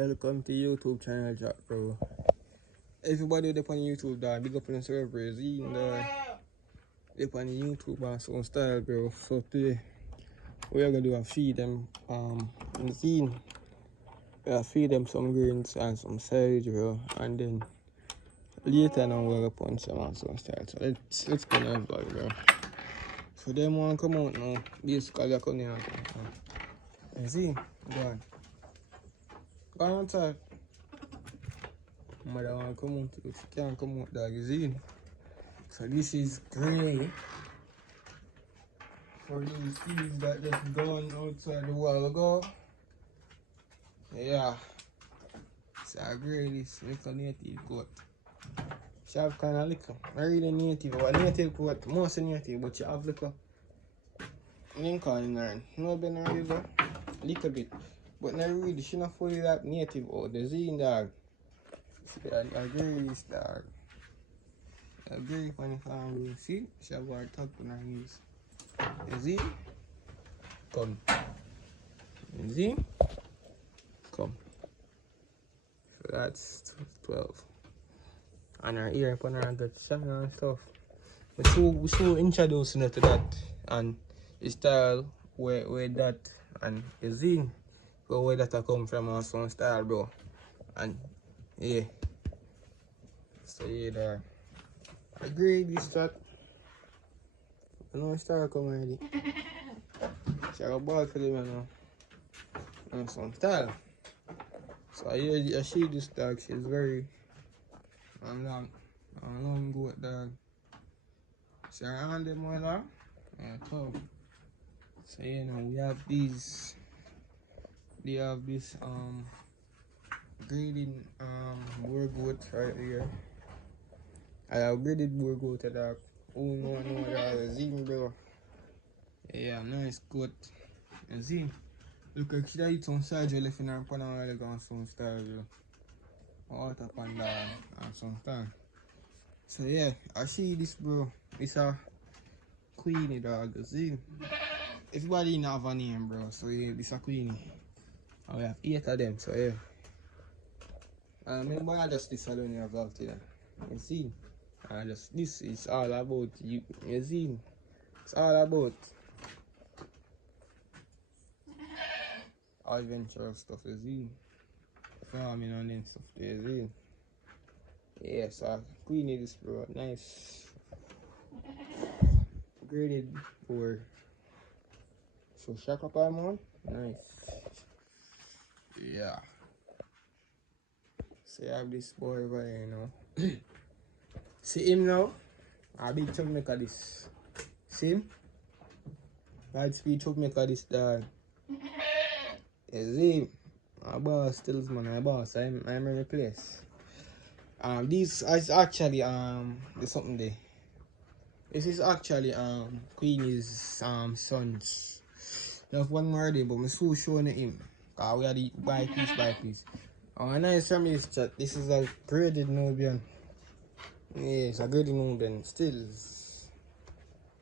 Welcome to YouTube channel, Jack, bro. Everybody up on YouTube, dog. Big up on the servers, even dog. Up on the YouTube and some style, bro. So today, we're gonna do a feed them in the scene. We'll feed them some greens and some silage, bro. And then later now we're gonna punch them on some style. So let's go now, vlog, bro. So them want to come out now. Basically, they're coming out. You see? Go on. Go on outside. Mother want to come out, but she can't come out, dog, you see? So this is grey. For those seeds that just gone outside the wall ago. Yeah. It's a grey, this little native goat. She have kind of liquor. Not really native, but native goat, mostly native, but she have liquor. Lincoln iron. No been a river. Little bit. But not really, she not fully like native out. The zine dog. I agree this dog. I agree when you can see. She have her tuck on her knees. You see? Come. You see? Come. So that's 12. And her ear upon her got shine and stuff. But we should introduce her to that and the style where that and you see where that come from and some style, bro. And yeah. So yeah, there. I agree this that. I know style come already. She got a ball for them now. And some style. So I see this dog, she's very long goat dog. See her hand them all long? Yeah, tough. So you know we have these they have this graded boar goat right here. I have graded boar goat dog. Oh no that is zine, bro. Yeah, nice goat. You see? Look like she eat some side left in her pan and leg and some style, bro. Water panda and some style. So yeah, I see this, bro. It's a queenie dog, you see? Everybody in have a name, bro. So yeah, this a queenie. And we have 8 of them, so yeah. Remember I just this alone here vlog today. You see? This is all about you see? It's all about adventure stuff, you see? Farming and then stuff, you see? Yeah, so queenie this, bro. Nice. Graded for so shock up on. Nice. Yeah. So you have this boy over there, you know. See him now? A big chunk make of this. See him? Right speed chunk make of this dog. You see him? My boss still man, my boss. I'm in the place. This is actually there's something there. This is actually Queenie's sons. We have one more day, but I'm so showing it him. Cause we had to buy piece. Nice from this chat. This is a graded Nubian. Yeah, it's a graded Nubian. Still,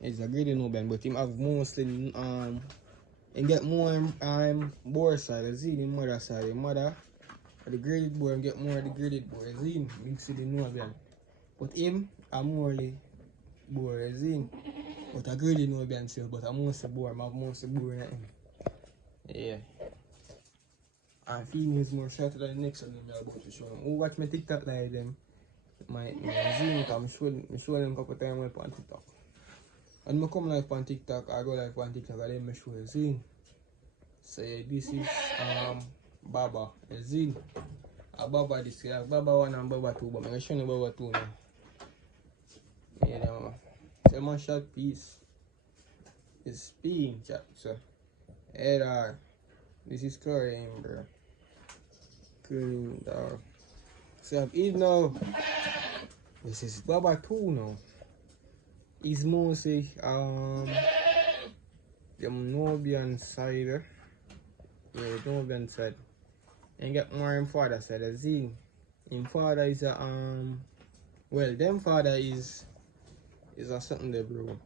it's a graded Nubian, but him have mostly and get more boar side. You see the mother side. The mother, the graded boar, and get more of the graded boar. You see, mix with the Nubian. But him, I'm more boar. You see, but a graded Nubian still. But I'm mostly boar. I'm mostly boar in him. Yeah. And females more shorter than the next one I'm about to show them. Who watch my TikTok live them? My Zoom, I show them a couple times on TikTok. And I come live on TikTok, I go live on TikTok and then I show you Zine. So yeah, this is Baba. Zine. Baba this guy. Baba 1 and Baba 2, but I'm gonna show you Baba 2 now. Yeah, no. So my short piece is being chat. So yeah, this is chlorine, bro. Chlorine, dog. So I'm eating now. This is Baba 2 now. It's mostly the Nubian side. Yeah, Nubian side. And get more in father side. As in, in father is a well, them father is a something there, bro.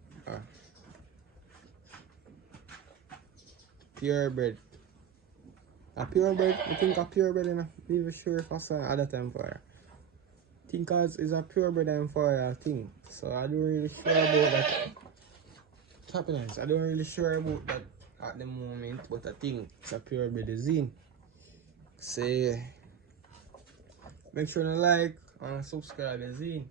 Purebred. A purebred, I think a purebred, you know. I'm even sure if I saw it at that time for her. I think it's a purebred and for her, I think. So I don't really sure about that. Happiness. I don't really sure about that at the moment, but I think it's a purebred zine. So yeah. Make sure to like and subscribe to the zine.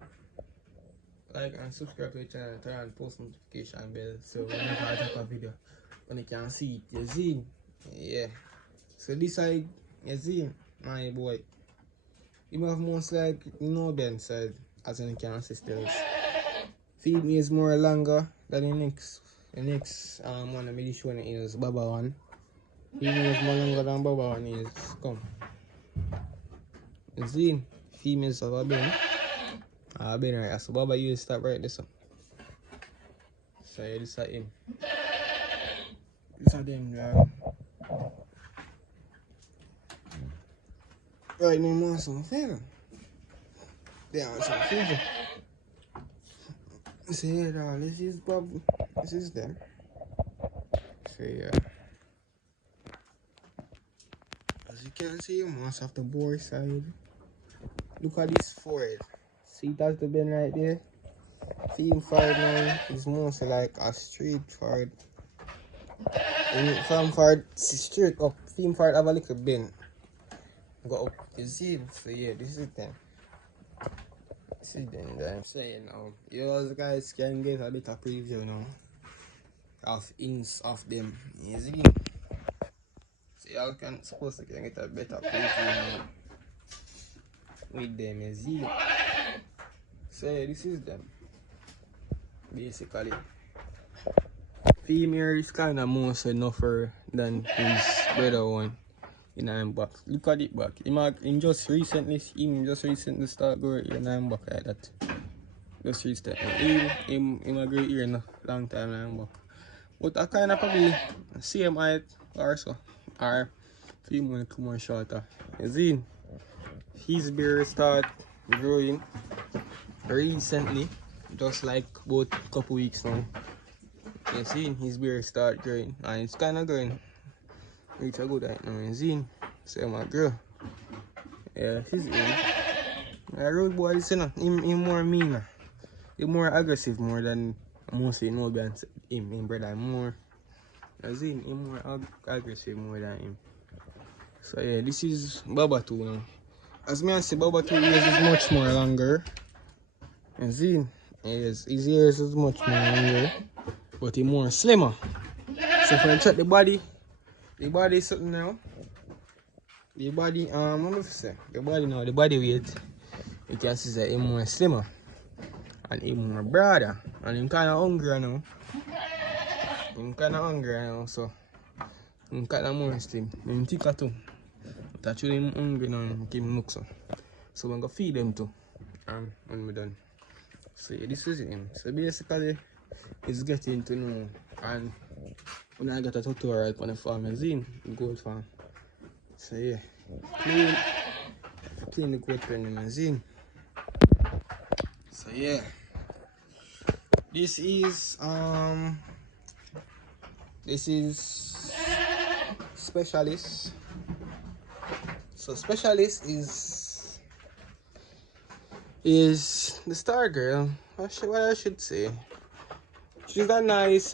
Like and subscribe to the channel, turn on post notification bell so whenever I drop a video, when you can see it, the zine. Yeah. So this side, a zine, my boy. You have most like Ben side, as you can see still. Feed me is more longer than the next. The next one I'm really showing is Baba one. Feed me is more longer than Baba one is. Come. You see, females have a Ben. I've been right. So Baba you stop right this up. So yeah, this is him. This is them right now more some favor. They are some favor. So yeah, this is Bob. This is them. So yeah. As you can see, most of the bore side. Look at this Ford. See that's the bin right there? Theme Ford now is mostly like a straight Ford. From Ford straight up, Theme Ford have a little bin. Go up, you see? So yeah, this is them. This is them that I'm saying now. You guys can get a bit of preview now of ins of them. You see? So y'all can supposed to get a better preview now with them, you see? So yeah, this is them. Basically. Female is kind of more so enougher than his brother one in him back. Look at it back. Him just recently start growing in him back like that. Just recently. Him a great ear in a long time in him back. But I kind of probably same height or so. Or female little more shorter. You see? His beard start growing recently. Just like about a couple weeks now. You see his beard start growing and it's kind of growing. It's a good height now. You see, so my girl. Yeah, she's in. A road boy, you know, him more meaner. He more aggressive more than mostly no bands. Him brother more. You see, him more aggressive more than him. So yeah, this is Baba 2 now. As me I say, Baba 2 ears is much more longer. You see, his ears is much more longer. But he more slimmer. So if I check the body is something now. The body, what am I say? The body now, the body weight, you can see that he's more slimmer. And he's more broader. And he's kind of hungry now. So he's kind of more slim. He's thicker too. But actually he's hungry now, he can look so. So I'm going to feed him too. And when we're done. So yeah, this is him. So basically, he's getting to know. And when I got a tutorial on the farm magazine, goat farm. So yeah, clean the goat pen in the magazine. So yeah, this is Specialist. So Specialist is the star girl. What I should say. She's a nice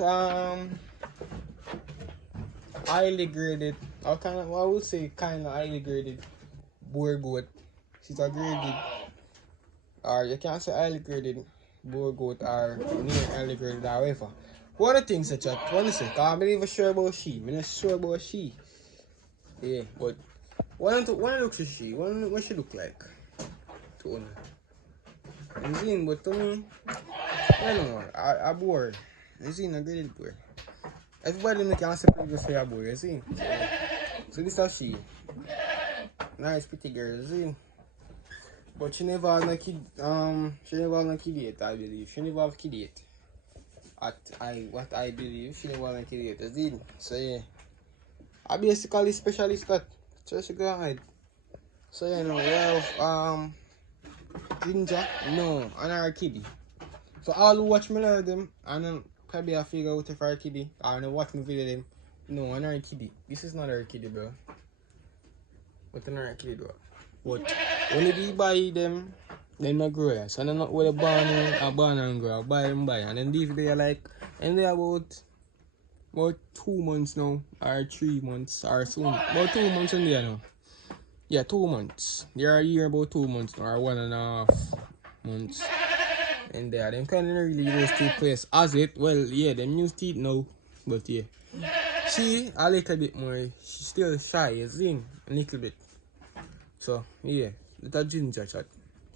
highly graded, or kind of, I would say kind of highly graded boar goat. She's a graded, or you can't say highly graded boar goat, or near highly graded, however. One of the things that I want to say, because I'm not even sure about she. I'm not sure about she. Yeah, but one looks at she, what she look like to owner. I'm seeing, but to me, I don't know, a boar. I'm seeing a graded boar. Everybody make can separate just say a boy, you see? So this is she. Nice pretty girl, you see? But she never had no kid yet, I believe. She never have kid yet. What I believe, she never have no kid yet, you see? So yeah. I basically specialist that. Just go ahead. So you know, we have Ginger, no, and our kiddie. So all who watch me know them and then probably I figure out if our kiddie or watch me video them. No, and our kiddie. This is not our kiddie, bro. But I don't kill it. But when you buy them, they not grow. Yeah. So they're not where they born and grow. Buy them buy. And then these they are like, and they are about 2 months now, or 3 months, or soon. About 2 months in there now. Yeah, 2 months. They are here about 2 months now, or 1.5 months. And there, them kind of really those two place as it. Well, yeah, them use teeth now, but yeah. She a little bit more. She still shy, you see, a little bit. So yeah, little ginger chat.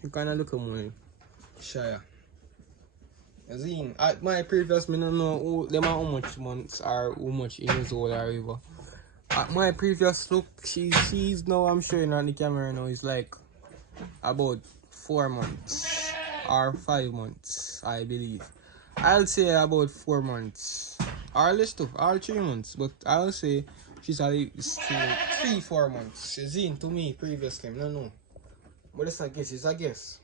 You kind of look more shy. You see, at my previous, me don't know them how much months or how much years old or whatever. At my previous look, she's now, I'm showing on the camera now, is like about 4 months or 5 months, I believe. I'll say about 4 months or less too, or 3 months, but I'll say she's still 3-4 months. She's in to me previously, no. But it's a guess,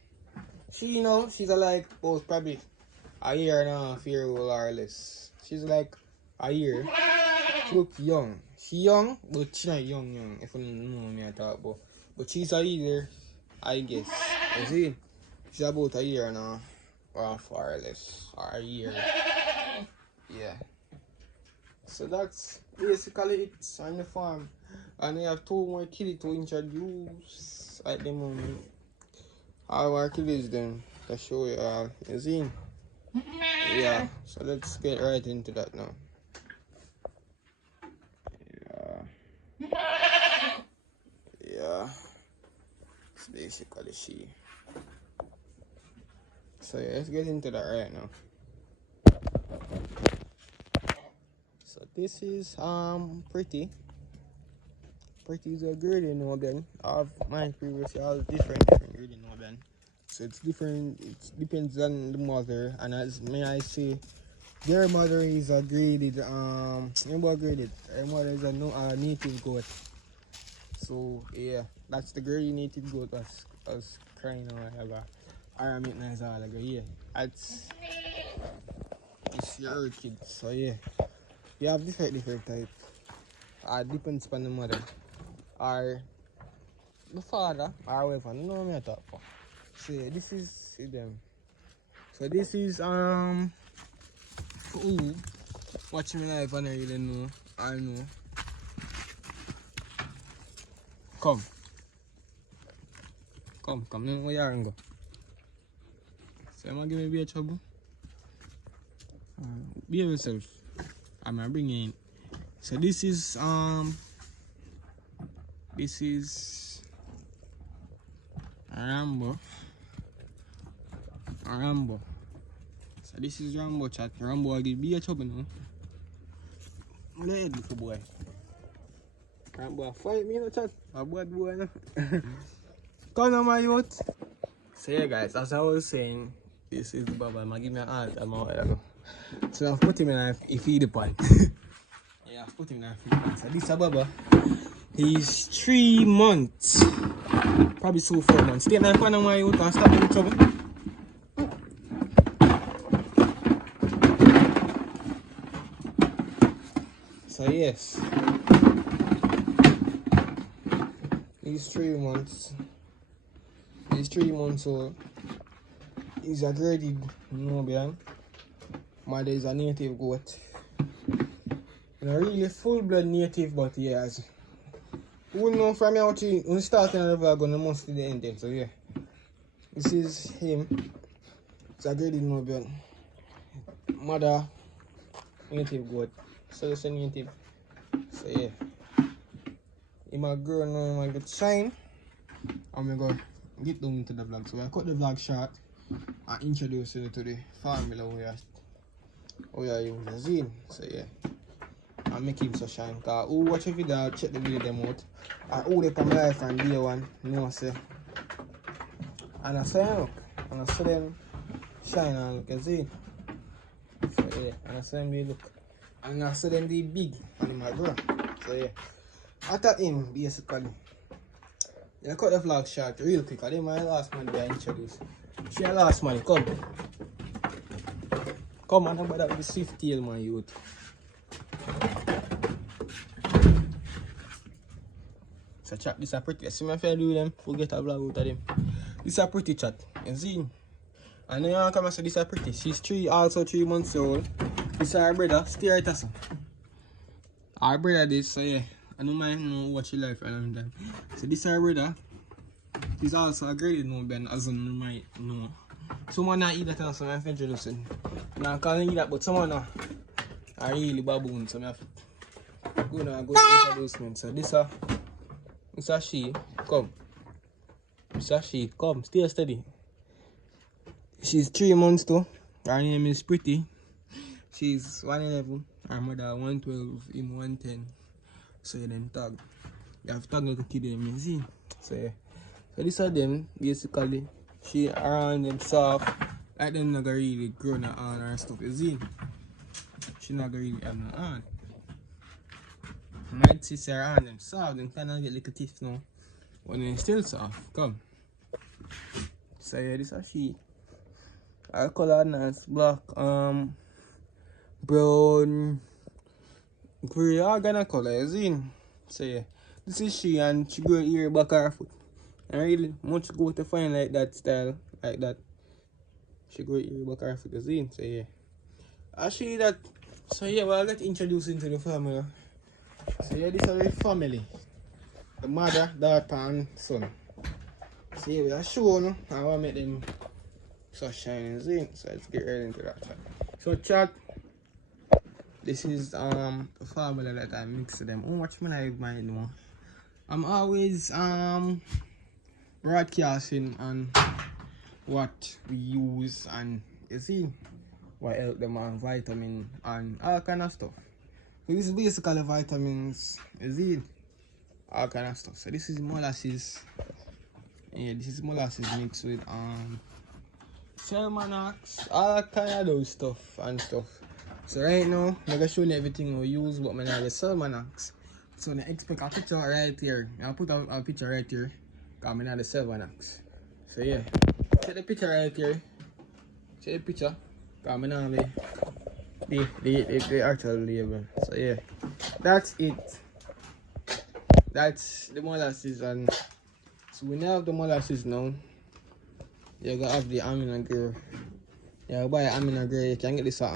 She, you know, she's like probably a year and a half year old or less. She's like a year. She look young. She young, but she not young, if you know me at all. But she's a year, I guess. You see? She's about a year and a half or less. Or a year. Yeah. So that's basically it on the farm. And we have 2 more kiddies to introduce at the moment. All our kiddies then to show you all. You see? Yeah. So let's get right into that now. Yeah. It's basically she. So yeah, let's get into that right now. So this is Pretty. Pretty is a grading Nubian. Of mine previously all different grading Nubian. So it's different, it depends on the mother, and as may I say their mother is a graded remember graded. Her mother is a native goat. So yeah, that's the graded native goat as crying or whatever. Or nice all like yeah. It's your kid. So yeah. You have different type. Depends on the mother. Or the father or whatever. No know me at all. So yeah, this is them. So this is for who watching me live and I really know. I know. Come, then where you are and go. So I'm gonna give me a bit of trouble. Behave yourself. I'm gonna bring you in. So this is Rambo. So this is Rambo chat. Rambo will give me a trouble now. Let it little boy. Rambo fight me in the chat. A bad boy now. Come on my youth. So yeah guys, as I was saying, this is Baba. I'm gonna give me an heart and my ago. So I've put him in a feed pan. Yeah, I've put him in a feed pan. So this is Baba. He's 3 months. Probably so 4 months. Take my pan on my youth and stop the trouble. So yes. He's 3 months. He's 3 months old. He's a graded Nubian. Mother is a native goat. Not really full-blood native, but yeah. Who know from here out when starting the vlog on the most to the end then, so yeah. This is him. It's a graded Nubian. Mother native goat. So it's a native. So yeah. He might grow now, he might get shine. I'm gonna go get down into the vlog. So I cut the vlog short and introduce you to the formula we are using. So yeah. And make him so shine. Cause who watch a video, check the video them out. And who they come live from day one, know say. And I say look. And I see them shine and look, you see. So yeah, and I see them they look. And I see them they big and my bro. So yeah. After him basically. I cut the vlog short real quick. I did my last man I introduced. She a last man, come. Come on, about that with the swift tail my youth. So chat, this a pretty. See me if I do them, forget a vlog out of them. This a pretty chat. You see? And then you come and say this a pretty. She's also 3 months old. This is her brother, stay right us. Our brother this, so yeah. I don't mind watch your life for a long time. So this is our brother. He's also a graded no Ben, as you might know. Someone not eat that and so I have to introduce him. I'm not calling you that, but someone are really baboon, so I have to go now and go to introducement. So this is she. Come. This is she. Come, stay steady. She's 3 months too. Her name is Pretty. She's 111. Her mother 112, him 110. So you then tag. You have to tag like a kid them, you see? So yeah. So these are them basically. She around them soft. Like them not gonna really grow no on her stuff, you see? She not gonna really have no on. My sister around them soft, them kinda get little teeth now. When they still soft. Come. So yeah, this is she. Her color nice, black, brown, grey, all kind of color, you see? So yeah, this is she and she grow ear back her foot. And really much go to find like that style, like that. She grow ear back her foot, you see? So yeah. Actually that, so yeah, well, let's introduce into the family. So yeah, this is the family. The mother, daughter and son. So yeah, we are showing how I make them so shining, see? So let's get right into that chat. So chat, this is the formula that I mix to them. How much money I might know. I'm always broadcasting on what we use and you see what help them on vitamin and all kind of stuff. So this is basically vitamins, you see, all kind of stuff. So this is molasses. Yeah, this is molasses mixed with Sermanax, all kind of those stuff and stuff. So right now, I'm gonna show you everything we use, but I'm gonna have the Sermanax. So I expect a picture right here. I'll put a picture right here. Because I'm the Sermanax. So yeah, check the picture right here. Check the picture. Because I'm have the actual label. So yeah, that's it. That's the molasses, and so we now have the molasses now. You're gonna have the amino girl. Yeah, buy amino girl. You can get this at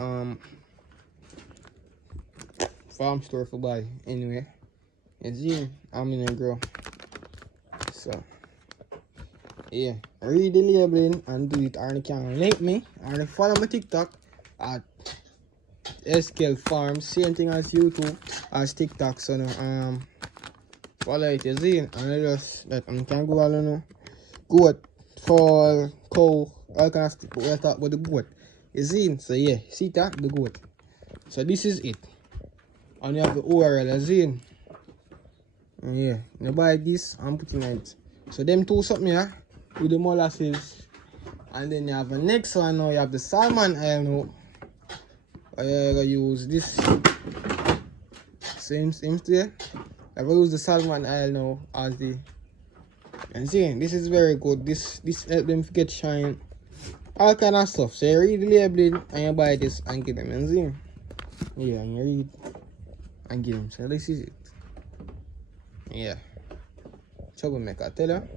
farm store for buy anyway. You see amino girl. So yeah, read the labeling and do it, or you can link me and follow my TikTok at SKL Farms. Same thing as YouTube as TikTok. So no, follow it, you see, and I just that I can go all goat, fall, cow, all kind of stuff. But we'll talk about the goat. You see? So yeah, see that the goat. So this is it. And you have the URL, you see? And yeah, you buy this and put in it. So them two something here with the molasses. And then you have the next one now, you have the salmon oil now. You're gonna use this same there. I'm gonna use the salmon oil now as the, and see, this is very good. This help them get shine, all kind of stuff. So you read the labeling and you buy this and give them, and see, yeah, and you read and give them. So this is it. Yeah, troublemaker, tell her.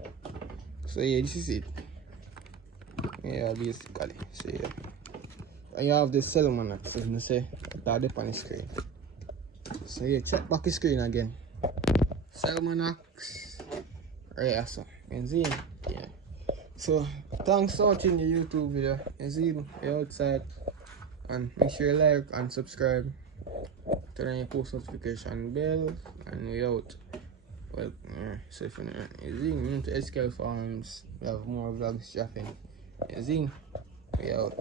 So yeah, this is it. Yeah, basically. So yeah, and you have the Sermanax, as I say, that up on the screen. So yeah, check back the screen again. Sermanax, right, so you see, yeah. So thanks for watching the YouTube video. You see, you're outside, and make sure you like and subscribe, turn on your post notification bell, and we out. Well, so if you see, we to SKL Farms, we have more vlogs dropping. You see, we out.